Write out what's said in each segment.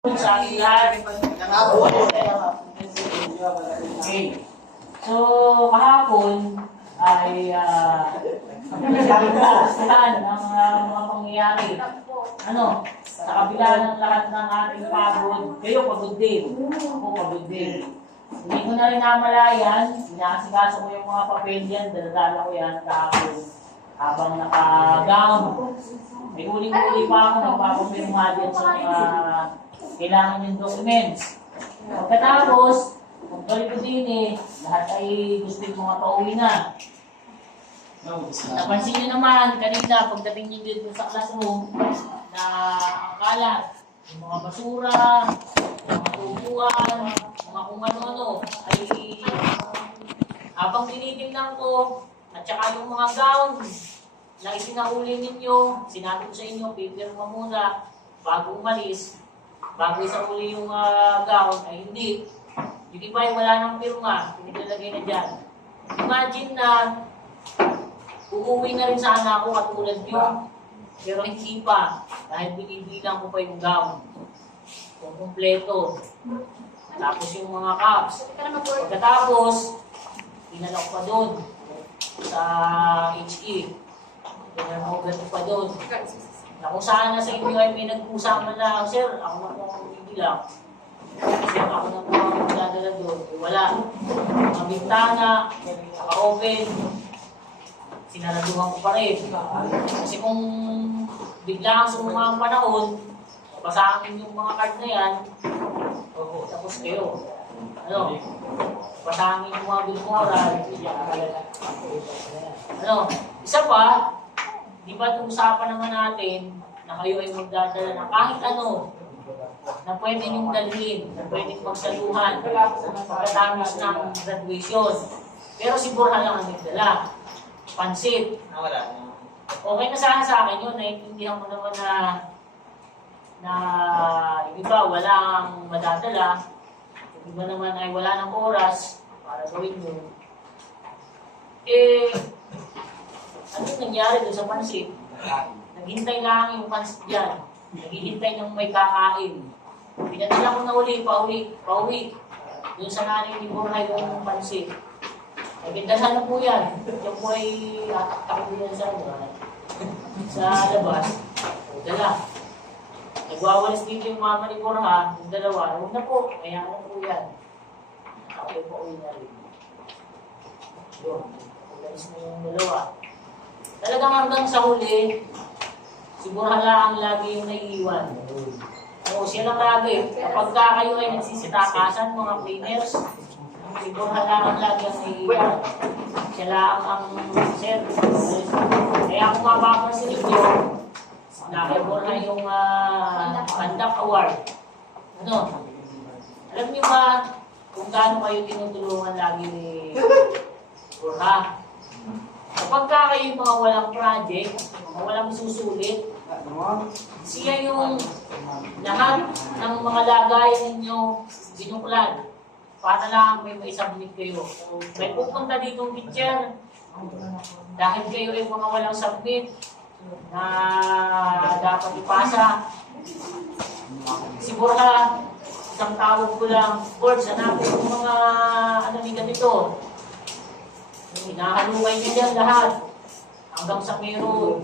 Okay. So, kahapon ay nagustuhan ang mga pangyayari. Ano, sa kabila ng lahat ng ating pagod, kayo pagod din. Ako pagod din. Hindi ko na rin namalayan, inaasikaso ko yung mga papel yan, daladala ko yan kahapon habang naka-gown. May uling-uli pa ako, nagpapapirma dyan sa mga kailangan yung documents. Pagkatapos, kung tuloy ko din lahat ay gusto yung mga pauwi na. Napansin nyo naman, kanina, pagdating nyo dito sa classroom, na ang kalat, yung mga basura, yung mga tubuan, mga kung ano-ano, ay habang tinitingnan ko, at saka yung mga gown na isinahuli ninyo, sinabi ko sa inyo, pipirma muna bago umalis. Bago isahuli yung gown, ay hindi. Yung iba ay wala nang pirma, pinilalagay na dyan. Imagine na uuwi na rin sana ako katulad yun. Pero hindi pa, dahil binibilang ko pa yung gown. Kung kumpleto. Tapos yung mga cups. Pagkatapos, pinalak pa doon sa HE. Pinalak pa doon. Na kung saan na sa inyo ay pinag-usapan na, sir, ako na po bibilang. Sir, ako na po ang magdadala doon. Wala. Ang bintana, naka-open, sinaraduhan ko pa rin. Kasi kung bigla ang sumama ang panahon, basahin yung mga card na yan, tapos kayo. Ano? Basahin yung mga bilmoral. Ano? Isa pa, di ba usapan naman natin na kayo ay magdadala na kahit ano na pwede niyong dalhin, na pwede magsaluhan pagkatapos ng graduation. Pero si Borja lang ang nagdala. Pansit. Okay na sana sa akin yun. Naiintindihan mo naman na yung iba walang madadala. Yung iba naman ay wala ng oras para gawin yun. Ano nangyari doon sa pansit? Naghintay lang yung pansit dyan. Naghihintay ng may kakain. Pinadala ko na pauwi. Doon sa nanay ni Borja yung pansit. Nagpindasan na po yan. Yung po ay atak-takot yan sa labas. Dala. Nagwawalis dito yung mama ni Borja, yung dalawa. Huwag na po. Kaya na po yan. Ako po uwi na rin. Yun. Pagdalis na yung dalawa. Talagang hanggang sa huli, si Borja lang lagi yung naiiwan. O siya lang lagi. Kapag kayo ay nagsisitakasan, mga cleaners, si Borja lang lagi ang naiiwan. Siya lang ang sir. Kaya kung mapapansin niyo, na kay Borja yung conduct award. Ano? Alam niyo ba kung gaano kayo tinutulungan lagi ni Borja? Kapag kayo mga walang project, mga walang susulit, siya yung lahat ng mga lagayan ninyo binuklan para lang may maisubmit kayo. May pupunta ditong teacher dahil kayo ay mga walang submit na dapat ipasa. Si Borja, isang tawag ko lang, board, hanapin yung mga ano ni ganito. Hinahalungay niyo dyan lahat hanggang sa meron.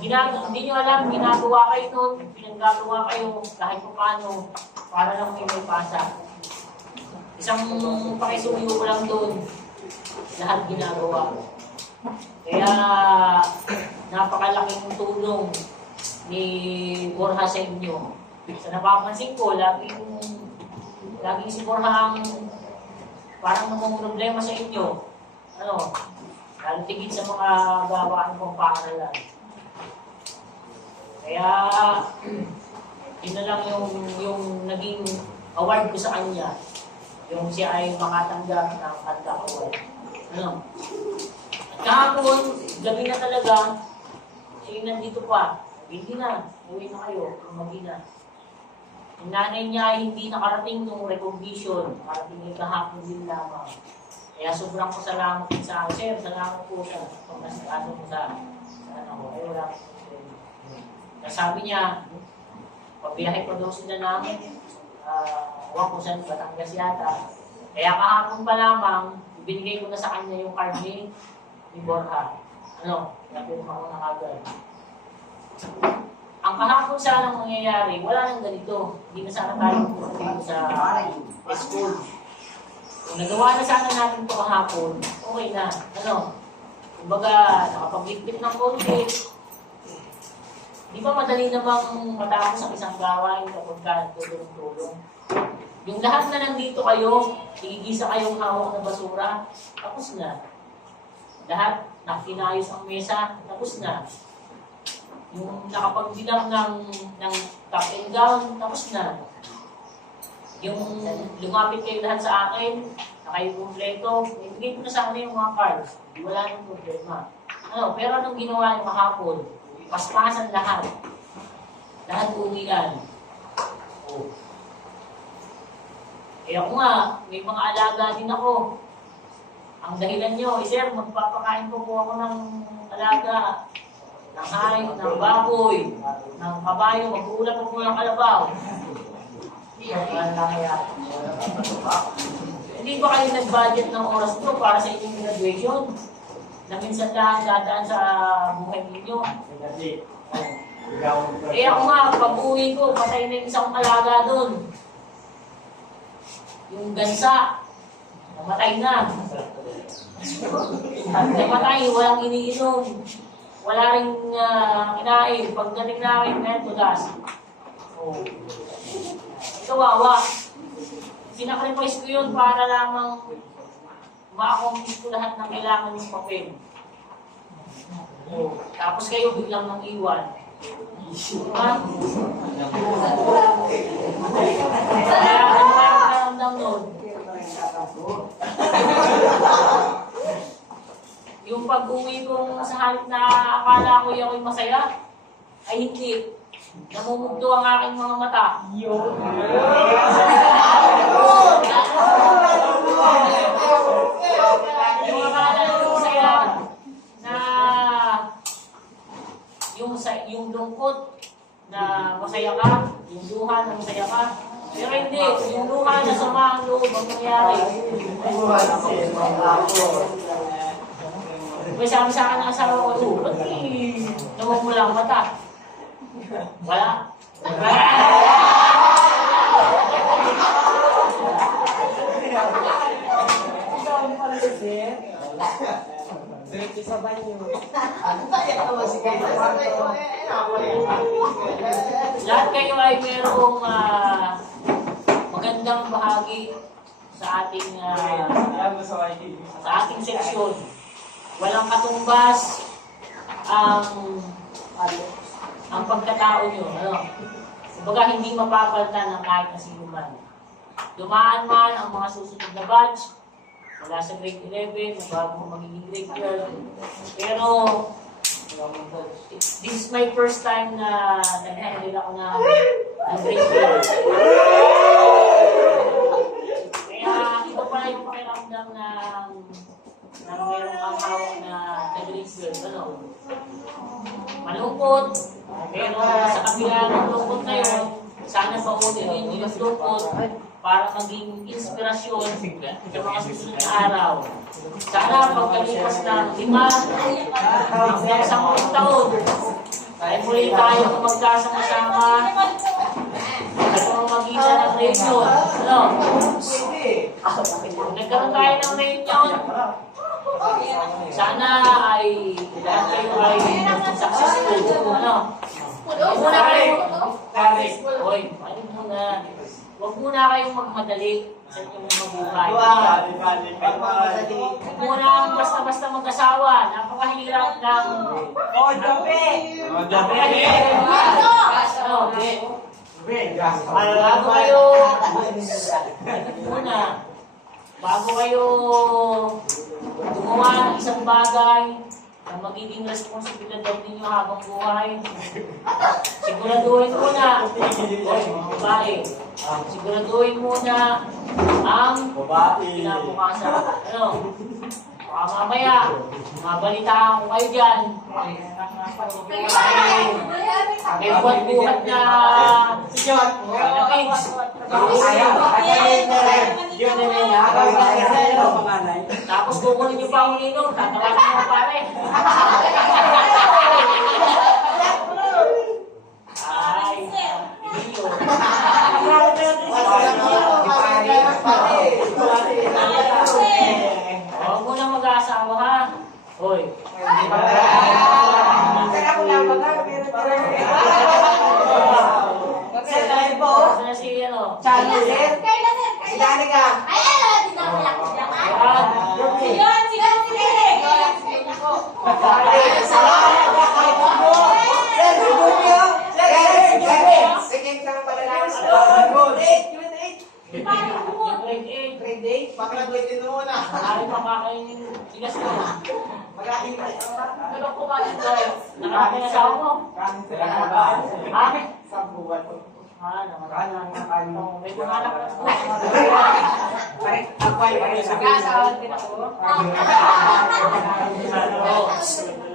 Hindi nyo alam, ginagawa kayo nun, pinanggagawa kayo kahit paano para lang may pasa. Isang pakisuyo ko lang doon, lahat ginagawa. Kaya napakalaking tulong ni Borja sa inyo. Sa napapansin ko, laging si Borja ang parang namang problema sa inyo. Ano, lalo tigit sa mga gawaan kong paaralan. Kaya, yun na lang yung naging award ko sa kanya. Yung siya ay makatanggap ng kanta award. Ano? At kahapon, gabi na talaga, siya nandito pa. Hindi na, uwi na kayo, umagi na. Yung nanay niya ay hindi nakarating ng recognition, nakarating ay kahapon din lamang. Kaya sobrang ko salamat din sa sir, salamat po siya. Kung nasakado ko sa ano ko, ay wala ko. Sabi niya, pabiyahe pa daw sila namin. Huwag ko saan, Batangas yata. Kaya kahapon pa lamang, binigay ko na sa kanya yung card ni Borja. Napirma ko na kagad. Ang kahapon sana mangyayari, wala nang ganito. Hindi na sana tayo dito sa school. Kung nagawa na sana natin ito kahapon, okay na. Kumbaga, nakapaglikpit ng konti. Di ba madali namang matapos ang isang gawain kapag tulong-tulong? Yung lahat na nandito kayo, igigisa kayong hawak na basura, tapos na. Lahat nakinayos ang mesa, tapos na. Yung nakapagbilang ng top and down, tapos na. Yung lumapit kayo lahat sa akin, na kayo kumpleto, ibigay ko na sa akin yung mga cards. Wala nang problema. Pero anong ginawa niyo kahapon? Paspasan lahat. Lahat uwian. Ako nga, may mga alaga din ako. Ang dahilan nyo, sir, magpapakain po ako ng alaga. Ng hayop, ng baboy, ng kabayo, mag-uulap po ng kalabaw. Hindi ba kayo nag-budget ng oras nyo para sa inyong graduation? Na minsan lang dadaan sa buhay ninyo. Ako nga, pag-uwi ko, patay na yung isang alaga doon. Yung gansa, namatay na. Namatay, walang iniinom. Wala rin kinain. Pagdating namin, meron tugas. Kawawa. Sinakripise ko yun para lamang ma-accomplish ko lahat ng kailangan ng papel. Tapos kayo biglang nang iwan. Kaya ano kaya nakaramdam nun? Yung pag-uwi kong sa halip na akala ko ako'y masaya, ay hindi. Namumugto ang aking mga mata. Yung akala ko masaya na yung lungkot na masaya ka, yung luha na masaya ka. Pero hindi, yung luha na sama ang loob ang nangyari. May sabi sa akin ng asawa ko, ba't namumula ang mata? Wala. Diretso sa banyo. Lahat kayo ay merong magandang bahagi sa ating seksyon. Walang katumbas ang pagkatao nyo. Kumbaga hindi mapapalitan ng kahit na sino man. Dumaan man ang mga susunod na batch, wala sa grade 11, bago magiging grade 12. Pero, this is my first time na nag-handle ako ng grade 12. Kaya, iba pala yung pakiramdam ng merong ang hawak na grade 12. Malungkot, pero sa kabila ng lungkot na yun, sana paunin yung lungkot para maging inspirasyon sa mga susunod na araw. Sana pagkalipas ng 5 hanggang 10 taon, ay muli tayo magkasama-sama sa pamamagitan ng reunion. Nagkaroon tayo ng reunion. Sana ay lahat kayo ay successful. Huwag muna kayong magmadali sa inyong mabuhay. Huwag muna basta-basta mag-asawa. Napakahirap ng... Bago kayo gumawa ng isang bagay na magiging responsibilidad ninyo habang buhay, siguraduhin muna, babae, siguraduhin muna ang kinabukasan. Baka mamaya, mabalitaan ko kayo dyan. May buhat-buhat na kids. Tapos kukunin niyo pa ang ninong, tatawagin mo pare. Ay, hindi yun. Huwag mo na mag-aasawa ha. Hoy. Kasi na si ano? Grade 8. Ay, makakainin sigas ko. Pero kumain ko eh. Nakakain na sa ako. Amin. May kumanak na po. Nag-aasawa din ako.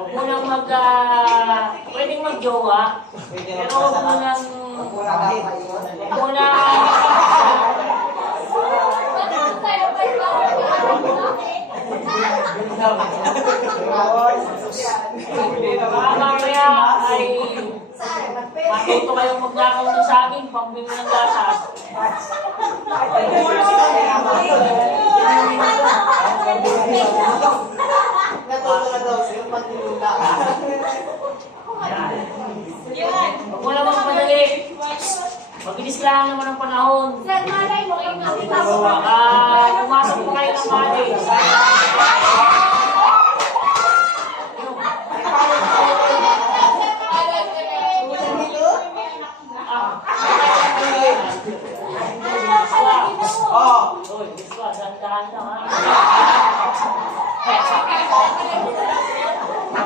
Huwag mo nang pwedeng mag-jowa. Pero huwag mo nang mamaya ay matuto kayong maglakaw ng saging pambili ng gatas. Huwag mo naman madali. Mabilis lang naman ang panahon. Pumasok pa kayo ng college.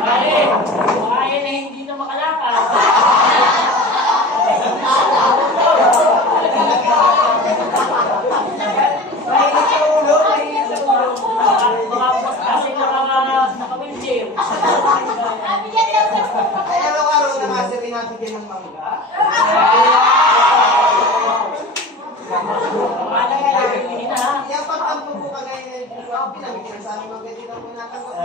Kaya na hindi na makalakad. Mga boss kasi naka-wheelchair. Ay, araw-araw na nga sir, inabigyan ng mangga. Hindi na ha. Yung pagtampo po kagaya na yung pinabigyan sa aming mangga, dito po natanggap.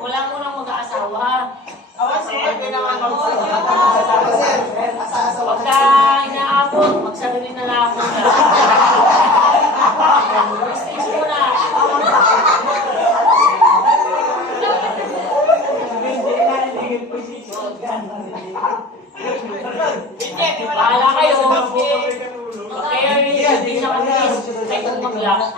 Wala mo nang mag-aasawa. Pagka inaabot, magsarili na lang ako na. Stage mo na. Bahala kayo. Kaya hindi siya katiis. Ay kung mag-lock.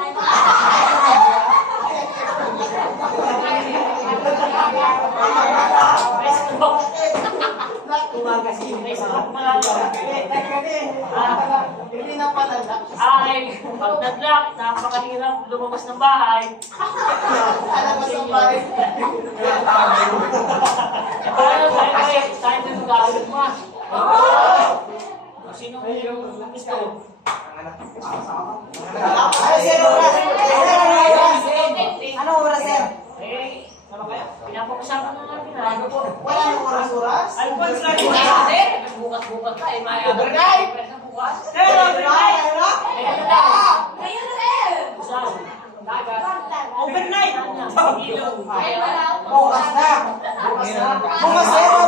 Hindi na pala. Ay, pag nag-lock, napakahirap lumabas ng bahay. Alam mo sa bahay. Tayo na mag-aalit mo. Sino yung gusto? Ay, sir, oras. Anong oras, sir? Eh, pinapag-usapan na natin ha. Wala nang oras-oras? Bukas-bukas ka eh, maya. Bukas? Overnight! Bukas na. Bukas sir, ang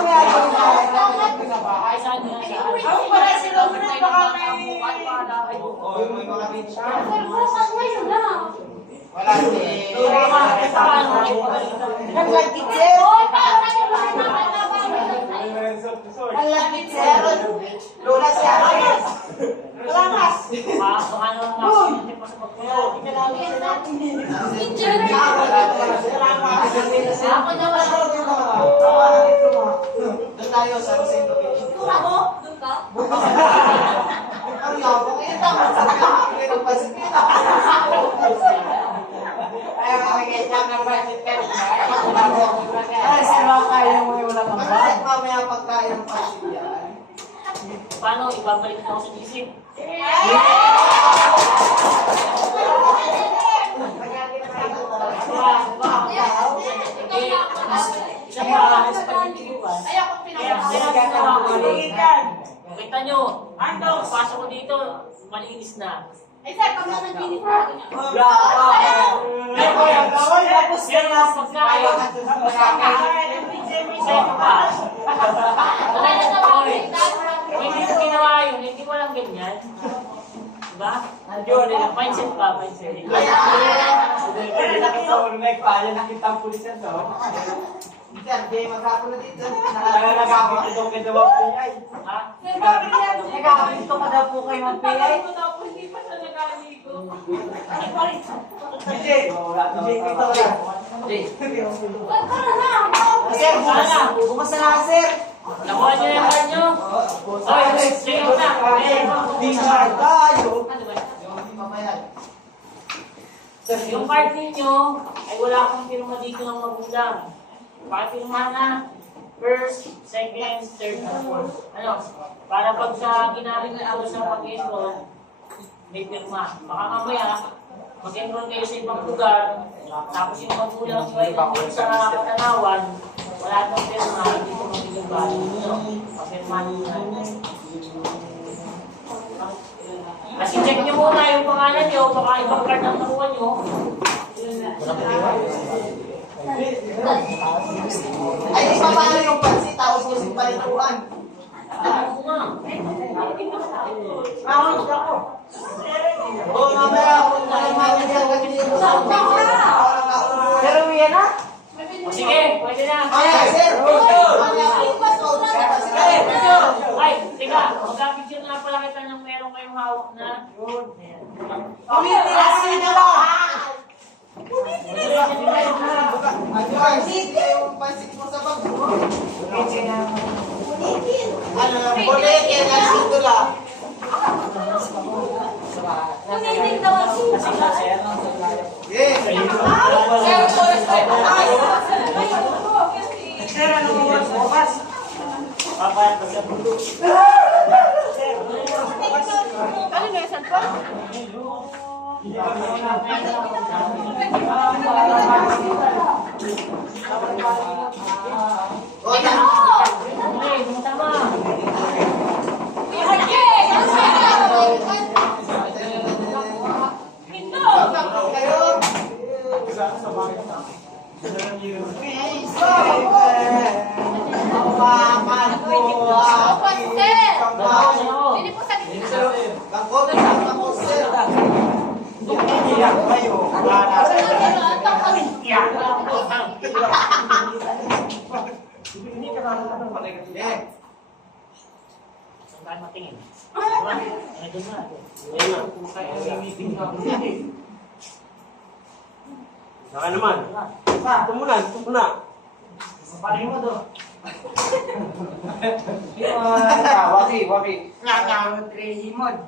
Ay, saan niya? Ako pala si Roman, baka may... may mga beach. Wala Naglagkit, sir. Naglagkit, sir. Lola, sir. Lakas. Baka naman nakasinte pa sa pagkulo. Ako naman. Doon tayo sa St. Location. Ang labong. Eh, tama sa pinakakili ng pasit. Ay, sir, kaya mo yung wala kang ba? Mamaya pag tayo ng pasit yan. Paano? Ibabalik na ako sa GC. Isa pa, sa pagtitibukan. Kaya ginagawa ko ulit. Kita nyo, pasok ko dito, malinis na. Tapos Pero pagkain, hindi ko ginawa yun, hindi ko lang ganyan. Diba? Mindset pa, mindset. Nakita mo na pala, nakita ang pulis yan to. Sir, di maghapon na dito. Nagkakapit ito kayo daw ang PI. Ha? Nagkakapit ito ka daw po kayo ng PI. DJ, ito lang. Sir, bukas na lang, sir. Nakuha niyo yung card niyo? Okay, sige na. Di na tayo. Yung card ninyo, ay wala akong pirma dito ng magulang. Pakipirma na. First, second, third, and fourth. Ano? Para pag sa ginamit ko sa pag-enroll, may pirma. Baka mamaya, mag-enroll kayo sa ibang lugar, tapos yung magulang nyo ay nandun sa Katanawan, wala nang pirma, hindi ko magiging bali. Ano? Papirma nyo na. Kasi check nyo muna yung pangalan nyo, baka ibang card ang nakuha nyo. Ay, di pa paano yung pansit, tapos yung palituan. Ano nga? Ahon ako. Oo, mamaya, kung malamang dyan, kasi yung Pero yan na. O sige, pwede na. Ay, sir! Ay, teka, mag-picture na pala kita ng meron kayong hawak na. Umitin na lang. Yung pansit mo sa bag. Ano, bulit yan ang sindula. Kunitin daw ang sila. Yeah. Sir, ano mo bukas? Papayat pa siya bulo. Ano na yung cellphone? O, yan. Ay, tama. Kayo. Bangkot, bangkot, sir. Iyak kayo. Yeah. Saan tayo matingin? Ay, doon na. Saka naman. Ito muna, ito muna. Papaling mo doon. Waki. Okay. 1, 2, 3, smile.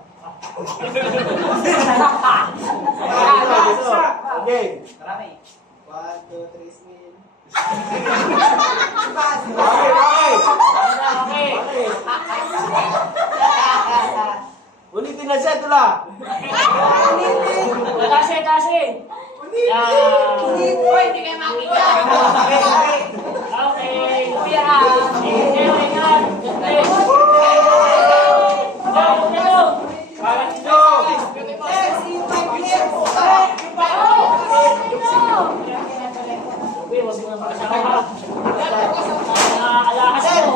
Okay. Ulitin na siya, ito lang. Tasi. Hindi kayo makita. Okay. Kuya. Alahas mo.